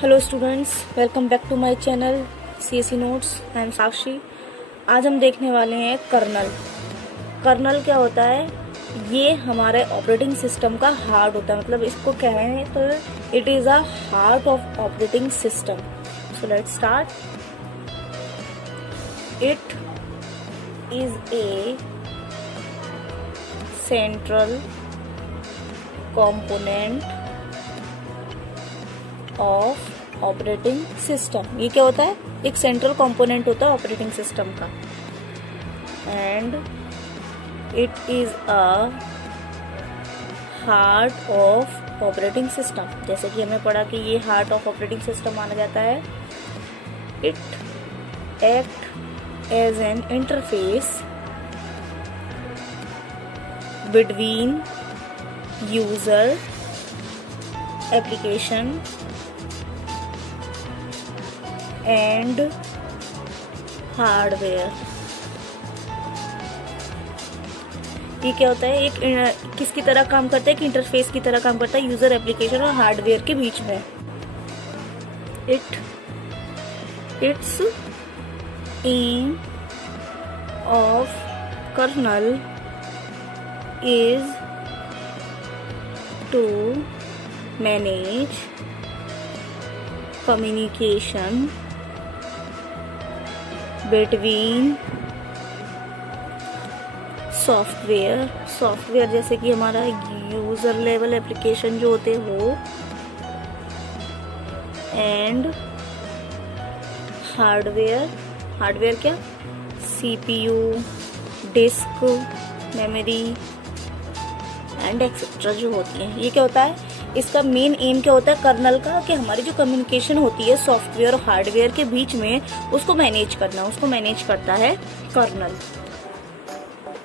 Hello students, welcome back to my channel CSE notes. I am Sakshi. आज हम देखने वाले हैं कर्नल। कर्नल क्या होता है? ये हमारे ऑपरेटिंग सिस्टम का हार्ट होता है। मतलब इसको कहें तो it is a heart of operating system. So let's start. It is A central component of operating system. ये क्या होता है? एक सेंट्रल कंपोनेंट होता है ऑपरेटिंग सिस्टम का। And it is a heart of operating system. जैसे कि हमने पढ़ा कि ये हार्ट ऑफ ऑपरेटिंग सिस्टम माना जाता है। It act as an interface between user, application and hardware. ये क्या होता है? एक किसकी तरह काम करता है? एक इंटरफेस की तरह काम करता है यूजर, एप्लीकेशन और हार्डवेयर के बीच में। Its aim of kernel is to manage communication between software जैसे कि हमारा यूजर लेवल एप्लीकेशन जो होते हो, एंड हार्डवेयर क्या? CPU, disk, memory and etcetera जो होती है। ये क्या होता है? इसका मेन एम क्या होता है कर्नल का? कि हमारी जो कम्युनिकेशन होती है सॉफ्टवेयर और हार्डवेयर के बीच में, उसको मैनेज करना। उसको मैनेज करता है kernel.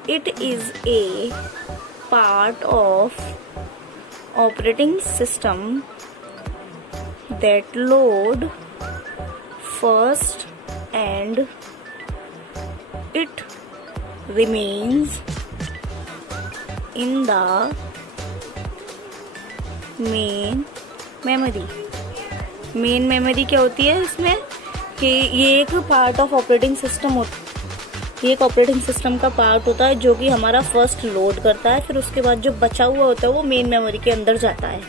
It is a part of operating system that load first and it remains in the main memory क्या होती है इसमें? कि ये एक पार्ट ऑफ ऑपरेटिंग सिस्टम होता है। ये एक ऑपरेटिंग सिस्टम का पार्ट होता है जो कि हमारा फर्स्ट लोड करता है, फिर उसके बाद जो बचा हुआ होता है वो मेन मेमोरी के अंदर जाता है।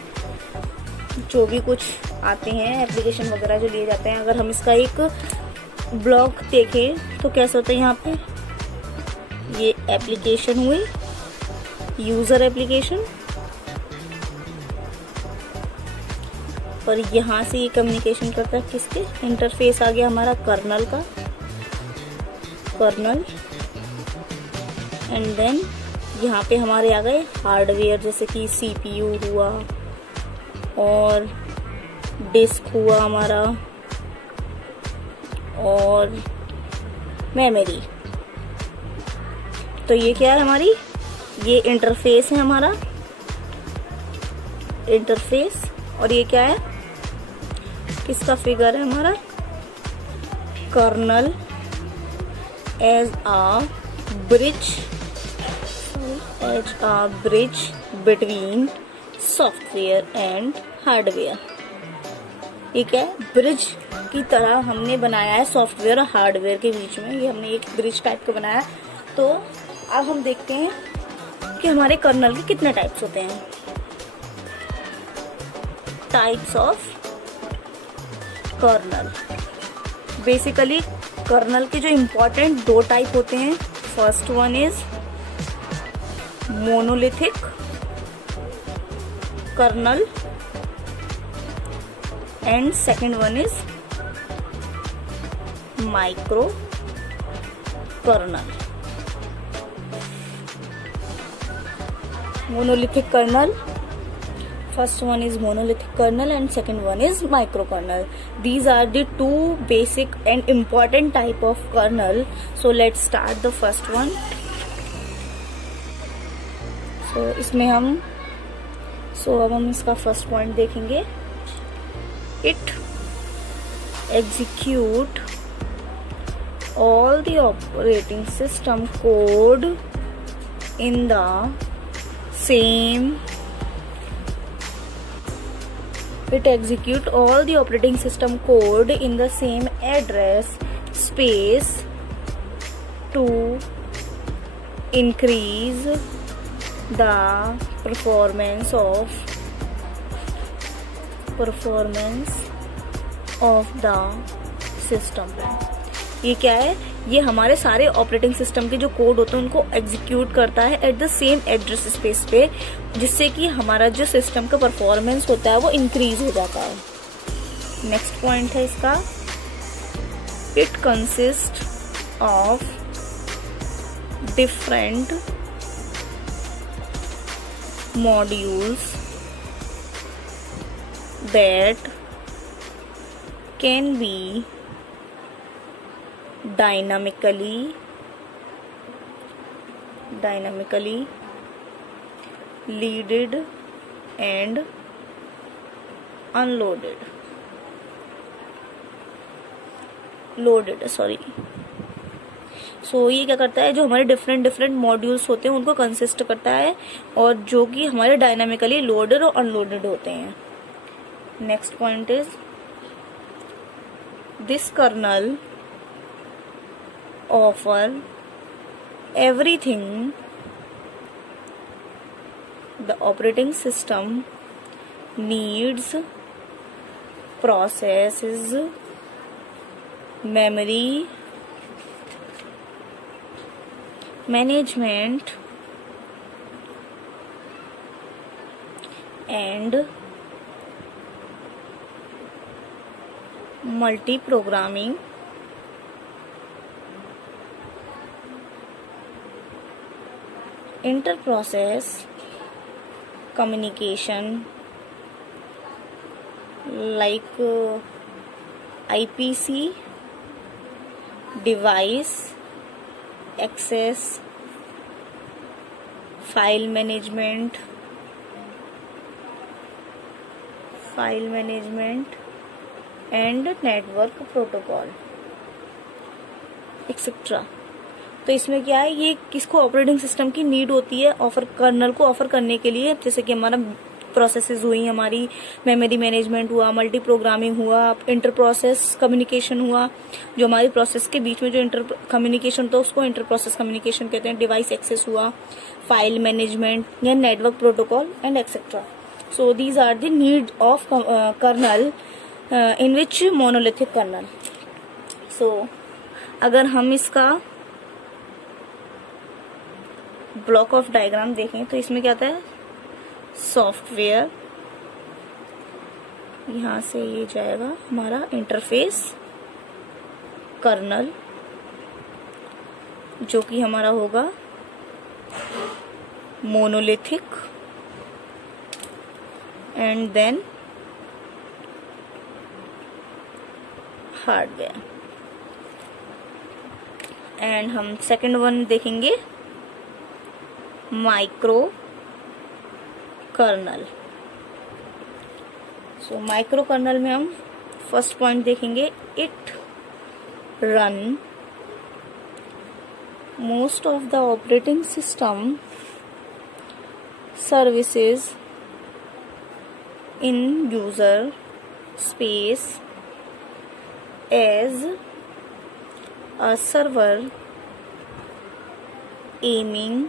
जो भी कुछ आते हैं एप्लीकेशन वगैरह जो लिए जाते हैं, अगर हम इसका एक ब्लॉक देखें तो कैसा होता है? यहाँ पे ये एप्लीकेशन हुई, यूजर एप्लीकेशन, और यहाँ से ये कम्युनिकेशन करता है किसके? इंटरफेस आ गया हमारा कर्नल का, कर्नल। एंड देन यहाँ पे हमारे आ गए हार्डवेयर, जैसे कि सीपीयू हुआ और डिस्क हुआ हमारा और मेमोरी। तो ये क्या है हमारी? ये इंटरफेस है हमारा, इंटरफेस। और ये क्या है? किसका फिगर है हमारा? Kernel as a bridge between software and hardware. ये क्या है? ब्रिज की तरह हमने बनाया है सॉफ्टवेयर और हार्डवेयर के बीच में। ये हमने एक ब्रिज टाइप का बनाया है। तो अब हम देखते हैं कि हमारे कर्नल के कितने टाइप्स होते हैं। Types of kernel. Basically kernel के जो इम्पोर्टेंट दो टाइप होते हैं, first one is monolithic kernel and second one is micro kernel. Monolithic kernel, first one is monolithic kernel and second one is microkernel. These are the two basic and important type of kernel. So let's start the first one. So इसमें अब हम इसका first point देखेंगे। It execute all the operating system code in the same It execute all the operating system code in the same address space to increase the performance of the system. ये क्या है? ये हमारे सारे operating system के जो code होते हैं उनको एग्जीक्यूट करता है at the same address space पे, जिससे कि हमारा जो सिस्टम का परफॉर्मेंस होता है वो इंक्रीज हो जाता है. नेक्स्ट पॉइंट है इसका, it consist of different modules that can be dynamically loaded and unloaded. सो ये क्या करता है, जो हमारे डिफरेंट मॉड्यूल्स होते हैं उनको कंसिस्ट करता है और जो कि हमारे डायनामिकली लोडेड और अनलोडेड होते हैं. Next point is, this kernel offer everything the operating system needs: processes, memory management and multi-programming inter-process communication like IPC, device access, file management and network protocol etc. तो इसमें क्या है, ये किसको operating system की need होती है offer colonel को ऑफर करने के लिए, जैसे कि हमारा प्रोसेसेस हुई, हमारी मेमोरी मैनेजमेंट हुआ, मल्टी प्रोग्रामिंग हुआ, इंटर प्रोसेस कम्युनिकेशन हुआ, जो हमारी प्रोसेस के बीच में जो इंटर कम्युनिकेशन होता है उसको इंटर प्रोसेस कम्युनिकेशन कहते हैं, डिवाइस एक्सेस हुआ, फाइल मैनेजमेंट या network protocol and etcetera. So these are the need of kernel in which monolithic kernel. So अगर हम इसका ब्लॉक ऑफ डायग्राम देखें तो इसमें क्या आता है, सॉफ्टवेयर, यहां से ये जाएगा हमारा इंटरफेस, कर्नल जो कि हमारा होगा monolithic, and then hardware. And हम सेकंड वन देखेंगे, micro kernel. So micro kernel में हम फर्स्ट पॉइंट देखेंगे, it run most of the operating system services in user space as a server aiming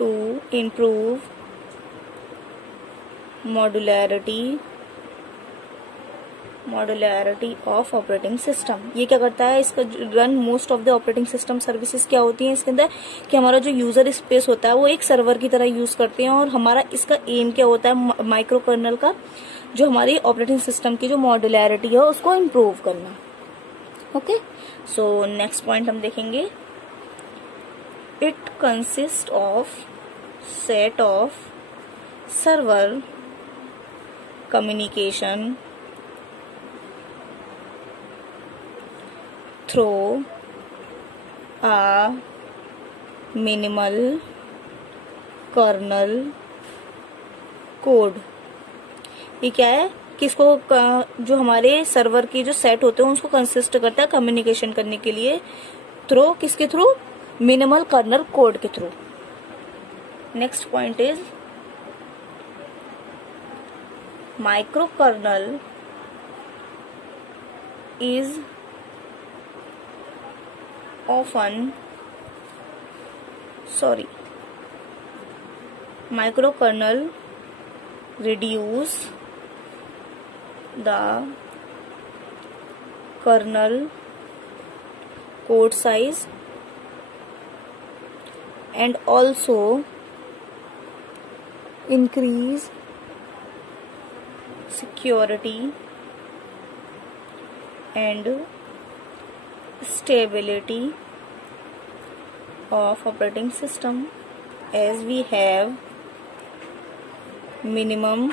to improve modularity of operating system. ये क्या करता है, इसका run most of the operating system services क्या होती हैं इसके अंदर, कि हमारा जो यूजर स्पेस होता है वो एक सर्वर की तरह यूज करते हैं, और हमारा इसका एम क्या होता है माइक्रो कर्नल का, जो हमारी ऑपरेटिंग सिस्टम की जो मॉड्युलैरिटी है उसको इम्प्रूव करना. ओके, सो नेक्स्ट पॉइंट हम देखेंगे, it consist of set of server communication through a minimal kernel code. ये क्या है, किसको, जो हमारे सर्वर की जो सेट होते हैं उसको कंसिस्ट करता है कम्युनिकेशन करने के लिए, थ्रू किसके थ्रू, मिनिमल कर्नल कोड के through. Next point is microkernel is often microkernel reduce the kernel code size and also increase security and stability of operating system, as we have minimum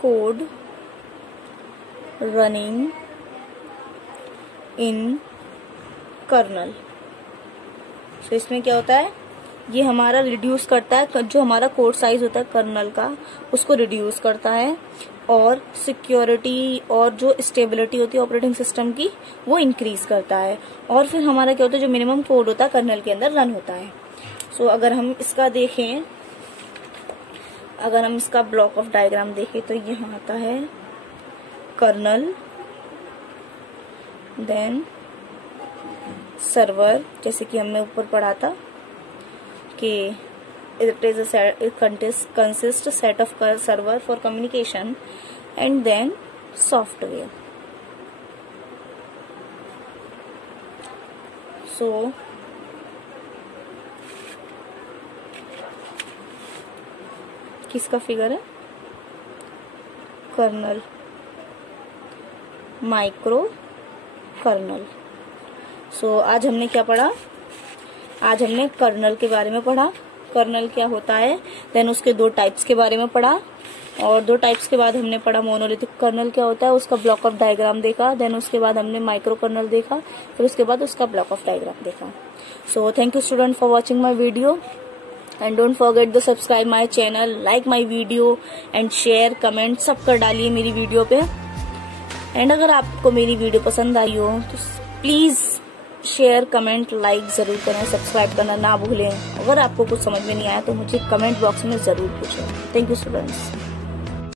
code running in kernel. तो इसमें क्या होता है, ये हमारा reduce करता है, जो हमारा कोड साइज होता है कर्नल का उसको रिड्यूस करता है, और सिक्योरिटी और जो स्टेबिलिटी होती है ऑपरेटिंग सिस्टम की वो इंक्रीज करता है। और फिर हमारा क्या होता है, जो मिनिमम कोड होता है कर्नल के अंदर रन होता है। सो अगर हम इसका देखें, अगर हम इसका ब्लॉक ऑफ डायग्राम देखें तो यहाँ आता है कर्नल, देन सर्वर, जैसे कि हमने ऊपर पढ़ा था कि it consists set of server for communication, and then software. So किसका फिगर है, कर्नल, माइक्रो कर्नल। सो आज हमने क्या पढ़ा, आज हमने कर्नल के बारे में पढ़ा, कर्नल क्या होता है, देन उसके दो टाइप्स के बारे में पढ़ा, और दो टाइप्स के बाद हमने पढ़ा मोनोलिथिक कर्नल क्या होता है, उसका ब्लॉक ऑफ डायग्राम देखा, देन उसके बाद हमने माइक्रो कर्नल देखा, फिर उसके बाद उसका ब्लॉक ऑफ डायग्राम देखा। So thank you student for watching my video, and don't forget to subscribe my channel, like my video and share, comment सब कर डालिए मेरी वीडियो पे। एंड अगर आपको मेरी वीडियो पसंद आई हो तो प्लीज शेयर, कमेंट, लाइक जरूर करें, सब्सक्राइब करना ना भूलें। अगर आपको कुछ समझ में नहीं आया तो मुझे कमेंट बॉक्स में जरूर पूछें। Thank you students.